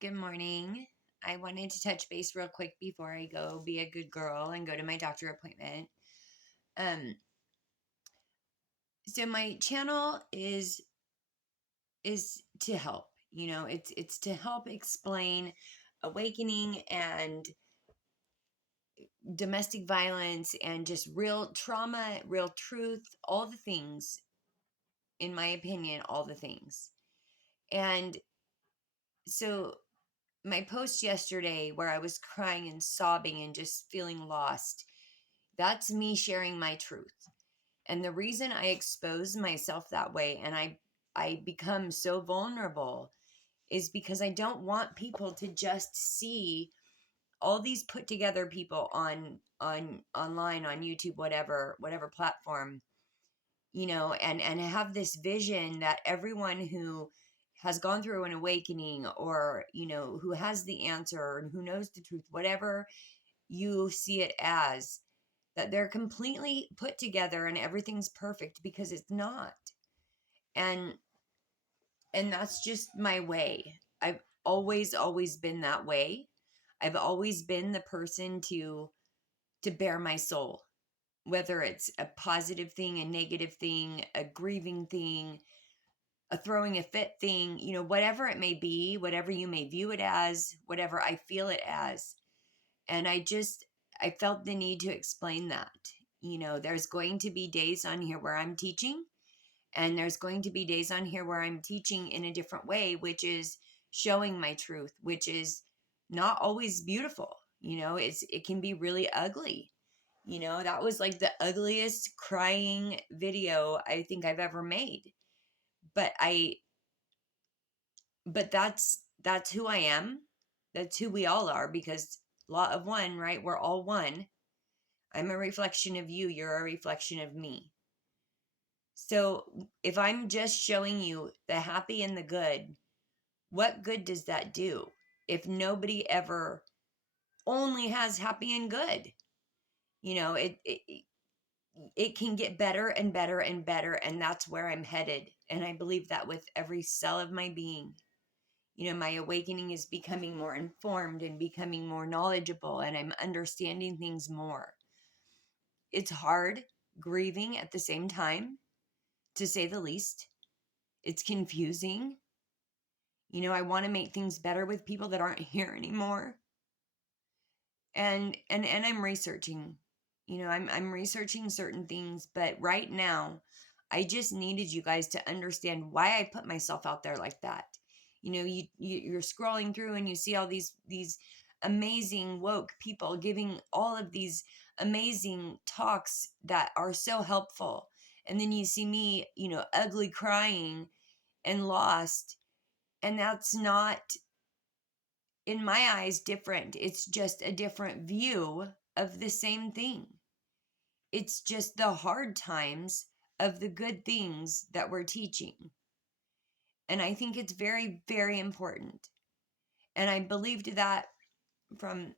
Good morning. I wanted to touch base real quick before I go be a good girl and go to my doctor appointment. Um, so my channel is to help. It's to help explain awakening and domestic violence and just real trauma, real truth, all the things, in my opinion, all the things. And so my post yesterday where I was crying and sobbing and just feeling lost, that's me sharing my truth. And the reason I expose myself that way and I become so vulnerable is because I don't want people to just see all these put together people on online, on YouTube, whatever platform, and have this vision that everyone who has gone through an awakening, or who has the answer and who knows the truth, whatever you see it as, that they're completely put together and everything's perfect, because it's not. And that's just my way. I've always been that way. I've always been the person to bare my soul, whether it's a positive thing, a negative thing, a grieving thing, a throwing a fit thing, whatever it may be, whatever you may view it as, whatever I feel it as. And I felt the need to explain that. There's going to be days on here where I'm teaching, and there's going to be days on here where I'm teaching in a different way, which is showing my truth, which is not always beautiful. It can be really ugly. That was like the ugliest crying video I think I've ever made. But that's who I am. That's who we all are, because law of one, right? We're all one. I'm a reflection of you. You're a reflection of me. So if I'm just showing you the happy and the good, what good does that do if nobody ever only has happy and good? It can get better and better and better, and that's where I'm headed. And I believe that with every cell of my being. My awakening is becoming more informed and becoming more knowledgeable, and I'm understanding things more. It's hard grieving at the same time, to say the least. It's confusing. I want to make things better with people that aren't here anymore. And I'm researching. I'm researching certain things, but right now I just needed you guys to understand why I put myself out there like that. You're scrolling through and you see all these amazing woke people giving all of these amazing talks that are so helpful. And then you see me, ugly crying and lost. And that's not, in my eyes, different. It's just a different view of the same thing. It's just the hard times of the good things that we're teaching. And I think it's very, very important. And I believed that from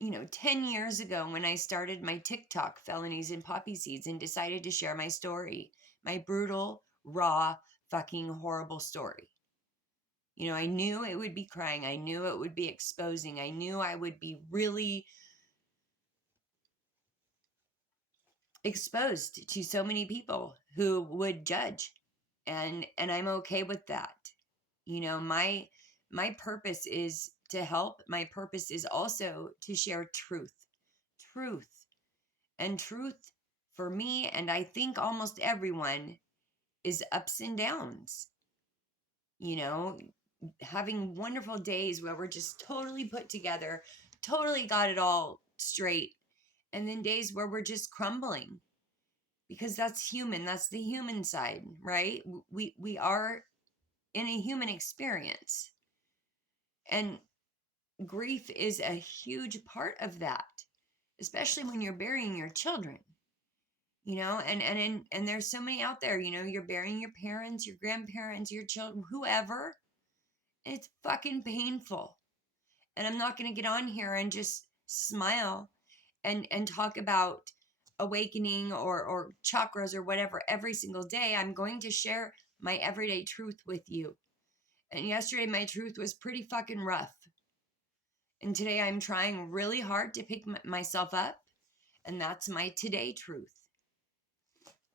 10 years ago, when I started my TikTok, Felonies and Poppy Seeds, and decided to share my story, my brutal, raw, fucking horrible story. I knew it would be crying. I knew it would be exposing. I knew I would be really exposed to so many people who would judge. And I'm okay with that. My purpose is to help. My purpose is also to share truth. Truth. And truth for me, and I think almost everyone, is ups and downs. Having wonderful days where we're just totally put together, totally got it all straight, and then days where we're just crumbling, because that's human. That's the human side, right? We are in a human experience, and grief is a huge part of that, especially when you're burying your children. And there's so many out there. You're burying your parents, your grandparents, your children, whoever. It's fucking painful. And I'm not going to get on here and just smile and talk about awakening or chakras or whatever every single day. I'm going to share my everyday truth with you. And yesterday, my truth was pretty fucking rough. And today, I'm trying really hard to pick myself up. And that's my today truth.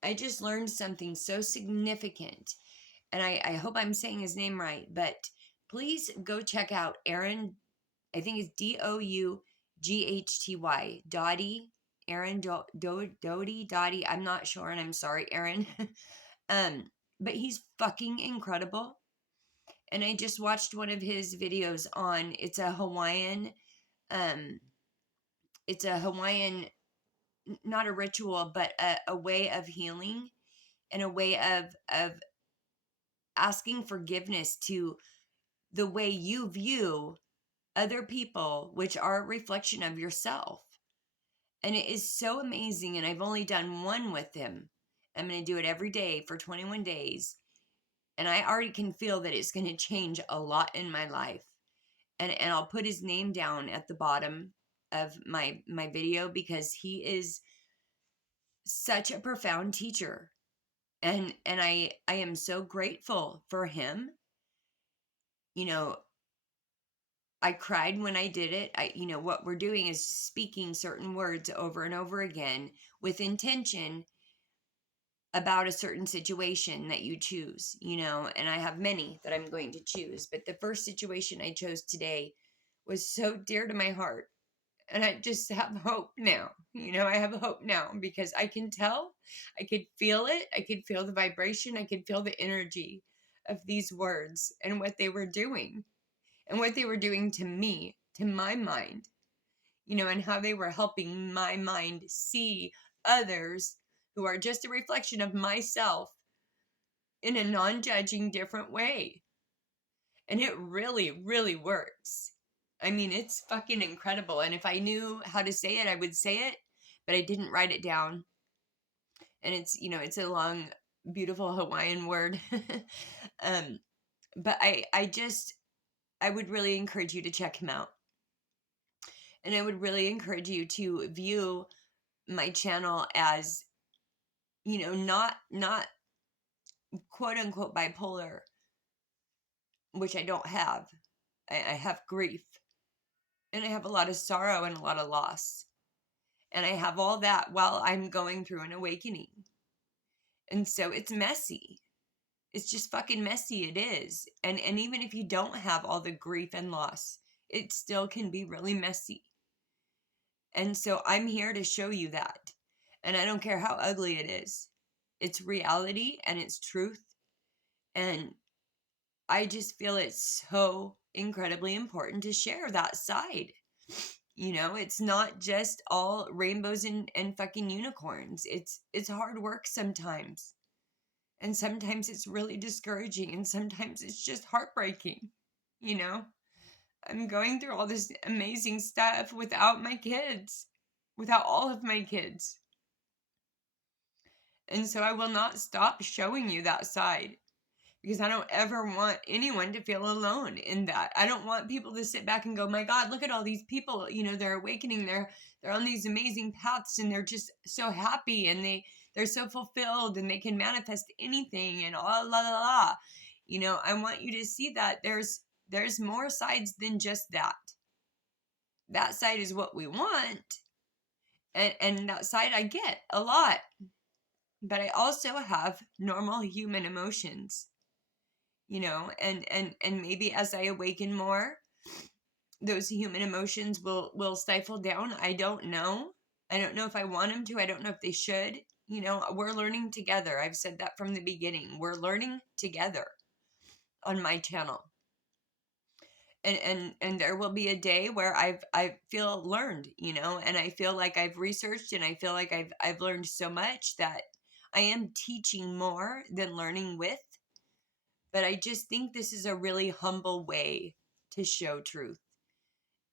I just learned something so significant. And I hope I'm saying his name right. But please go check out Aaron. I think it's Doughty. Doughty. Aaron Doughty. I'm not sure. And I'm sorry, Aaron. But he's fucking incredible. And I just watched one of his videos on, it's a Hawaiian, not a ritual, but a way of healing and a way of asking forgiveness to the way you view other people, which are a reflection of yourself. And it is so amazing. And I've only done one with him. I'm going to do it every day for 21 days. And I already can feel that it's going to change a lot in my life. And I'll put his name down at the bottom of my video, because he is such a profound teacher. And I am so grateful for him. You know, I cried when I did it. What we're doing is speaking certain words over and over again with intention about a certain situation that you choose, and I have many that I'm going to choose. But the first situation I chose today was so dear to my heart. And I just have hope now. I have hope now because I can tell, I could feel it. I could feel the vibration. I could feel the energy of these words and what they were doing and what they were doing to me, to my mind, and how they were helping my mind see others who are just a reflection of myself in a non-judging, different way. And it really, really works. I mean, it's fucking incredible. And if I knew how to say it, I would say it, but I didn't write it down. And it's a long, beautiful Hawaiian word. But I would really encourage you to check him out. And I would really encourage you to view my channel as, not quote unquote bipolar, which I don't have. I have grief, and I have a lot of sorrow and a lot of loss. And I have all that while I'm going through an awakening. And so it's messy. It's just fucking messy. It is. And even if you don't have all the grief and loss, it still can be really messy. And so I'm here to show you that. And I don't care how ugly it is. It's reality and it's truth. And I just feel it's so incredibly important to share that side. It's not just all rainbows and fucking unicorns. It's hard work sometimes. And sometimes it's really discouraging. And sometimes it's just heartbreaking. I'm going through all this amazing stuff without my kids. Without all of my kids. And so I will not stop showing you that side. Because I don't ever want anyone to feel alone in that. I don't want people to sit back and go, my God, look at all these people, they're awakening, they're on these amazing paths, and they're just so happy, and they're so fulfilled, and they can manifest anything, and la la la la. I want you to see that there's more sides than just that. That side is what we want, and that side I get a lot. But I also have normal human emotions. And maybe as I awaken more, those human emotions will stifle down. I don't know. I don't know if I want them to. I don't know if they should. We're learning together. I've said that from the beginning. We're learning together on my channel. And there will be a day where I feel learned, and I feel like I've researched, and I feel like I've learned so much that I am teaching more than learning with. But I just think this is a really humble way to show truth.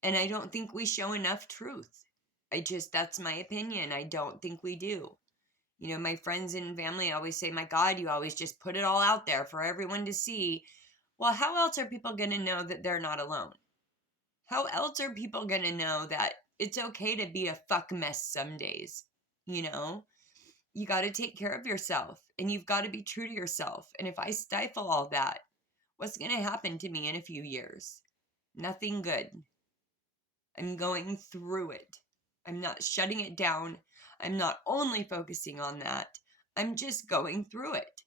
And I don't think we show enough truth. That's my opinion. I don't think we do. My friends and family always say, my God, you always just put it all out there for everyone to see. Well, how else are people going to know that they're not alone? How else are people going to know that it's okay to be a fuck mess some days? You got to take care of yourself, and you've got to be true to yourself. And if I stifle all that, What's going to happen to me in a few years? Nothing good. I'm going through it. I'm not shutting it down. I'm not only focusing on that. I'm just going through it.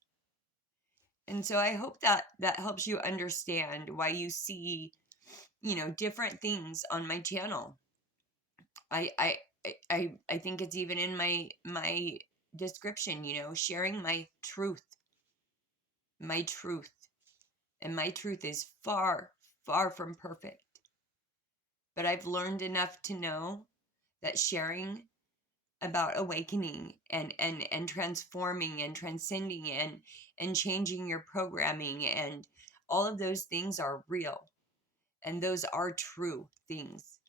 And so I hope that that helps you understand why you see, different things on my channel. I I I think it's even in my description, sharing my truth, and my truth is far, far from perfect. But I've learned enough to know that sharing about awakening and transforming and transcending and changing your programming and all of those things are real, and those are true things.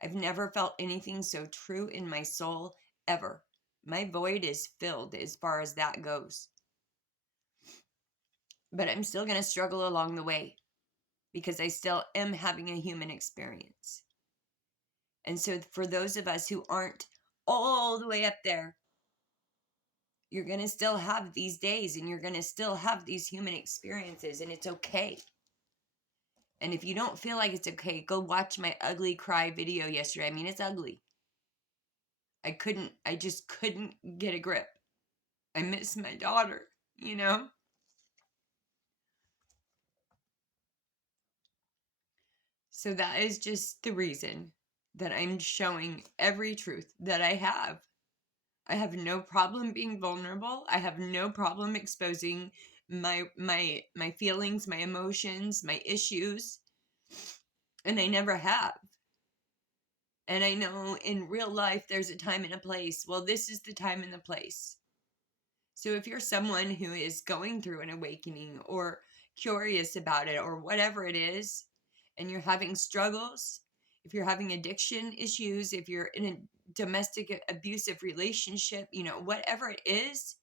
I've never felt anything so true in my soul ever. My void is filled as far as that goes. But I'm still going to struggle along the way because I still am having a human experience. And so, for those of us who aren't all the way up there, you're going to still have these days and you're going to still have these human experiences, and it's okay. And if you don't feel like it's okay, go watch my ugly cry video yesterday. I mean, it's ugly. I just couldn't get a grip. I miss my daughter, you know? So that is just the reason that I'm showing every truth that I have. I have no problem being vulnerable. I have no problem exposing my feelings, my emotions, my issues, and I never have. And I know in real life there's a time and a place. Well, this is the time and the place. So if you're someone who is going through an awakening or curious about it or whatever it is, and you're having struggles, if you're having addiction issues, if you're in a domestic abusive relationship, whatever it is,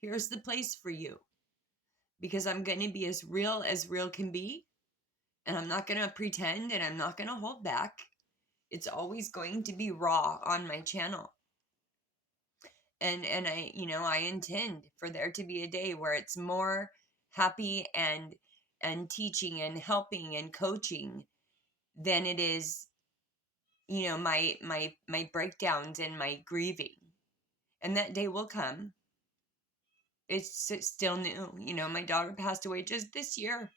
here's the place for you. Because I'm going to be as real can be, and I'm not going to pretend, and I'm not going to hold back. It's always going to be raw on my channel. And I intend for there to be a day where it's more happy and teaching and helping and coaching than it is, my breakdowns and my grieving. And that day will come. It's still new. My daughter passed away just this year,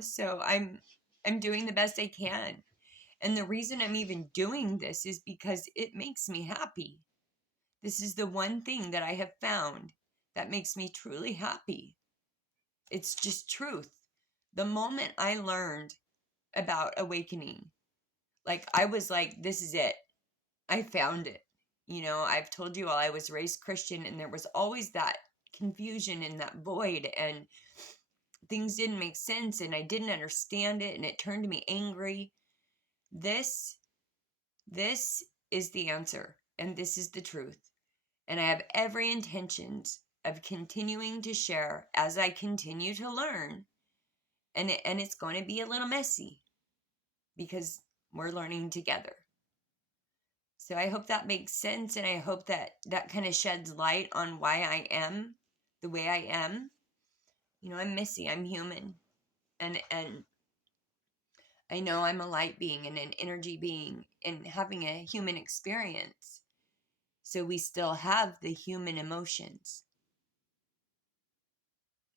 so I'm doing the best I can. And the reason I'm even doing this is because it makes me happy. This is the one thing that I have found that makes me truly happy. It's just truth. The moment I learned about awakening, like I was like, this is it. I found it. I've told you all I was raised Christian, and there was always that confusion and that void, and things didn't make sense, and I didn't understand it, and it turned me angry. This is the answer, and this is the truth. And I have every intentions of continuing to share as I continue to learn. And it's going to be a little messy because we're learning together. So I hope that makes sense, and I hope that that kind of sheds light on why I am the way I am. I'm messy, I'm human. And I know I'm a light being and an energy being and having a human experience. So we still have the human emotions.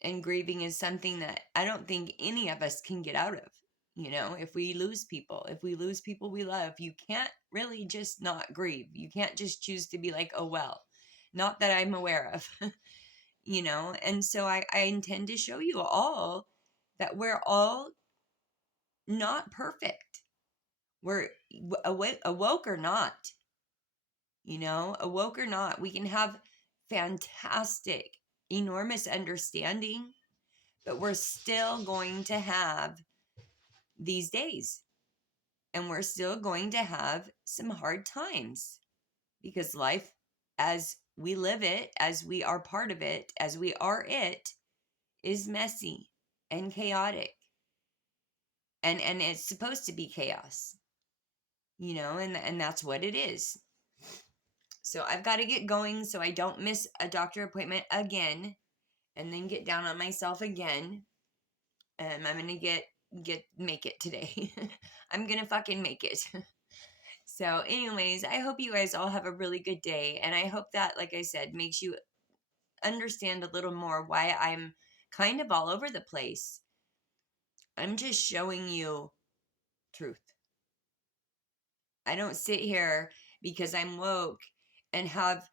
And grieving is something that I don't think any of us can get out of. If we lose people we love, you can't really just not grieve. You can't just choose to be like, oh, well, not that I'm aware of, And so I intend to show you all that we're all not perfect. We're awoke or not, awoke or not, we can have fantastic, enormous understanding, but we're still going to have these days, and we're still going to have some hard times, because life as we live it, as we are part of it, as we are it, is messy and chaotic, and it's supposed to be chaos, and that's what it is. So I've got to get going so I don't miss a doctor appointment again. and then get down on myself again. I'm gonna make it today. I'm gonna fucking make it. So, anyways, I hope you guys all have a really good day. And I hope that, like I said, makes you understand a little more why I'm kind of all over the place. I'm just showing you truth. I don't sit here because I'm woke and have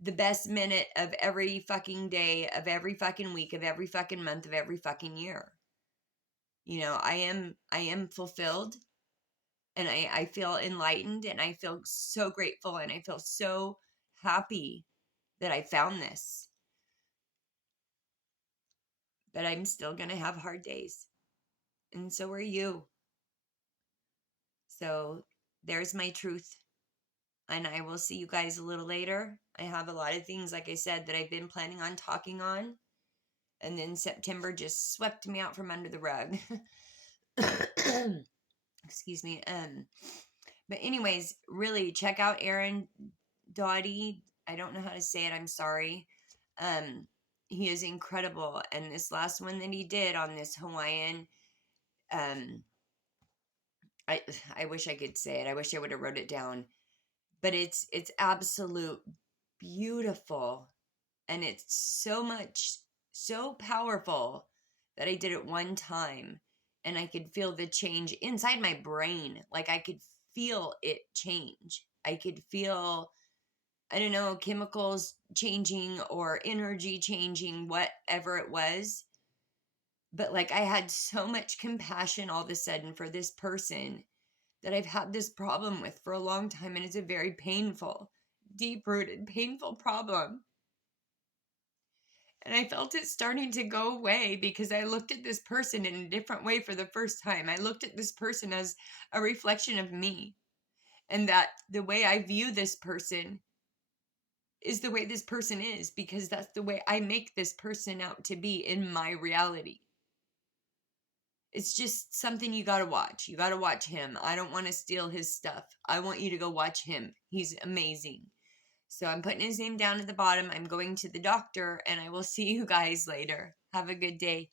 the best minute of every fucking day, of every fucking week, of every fucking month, of every fucking year. I am fulfilled, and I feel enlightened, and I feel so grateful, and I feel so happy that I found this. But I'm still going to have hard days. And so are you. So there's my truth. And I will see you guys a little later. I have a lot of things, like I said, that I've been planning on talking on. And then September just swept me out from under the rug. Excuse me. But anyways, really check out Aaron Doughty. I don't know how to say it. I'm sorry. He is incredible. And this last one that he did on this Hawaiian, I wish I could say it. I wish I would have wrote it down. But it's absolute beautiful, and it's so powerful that I did it one time, and I could feel the change inside my brain. Like I could feel it change. I could feel, I don't know, chemicals changing or energy changing, whatever it was. But like I had so much compassion all of a sudden for this person that I've had this problem with for a long time, and it's a very painful, deep-rooted, painful problem. And I felt it starting to go away because I looked at this person in a different way for the first time. I looked at this person as a reflection of me, and that the way I view this person is the way this person is, because that's the way I make this person out to be in my reality. It's just something you gotta watch. You gotta watch him. I don't want to steal his stuff. I want you to go watch him. He's amazing. So I'm putting his name down at the bottom. I'm going to the doctor, and I will see you guys later. Have a good day.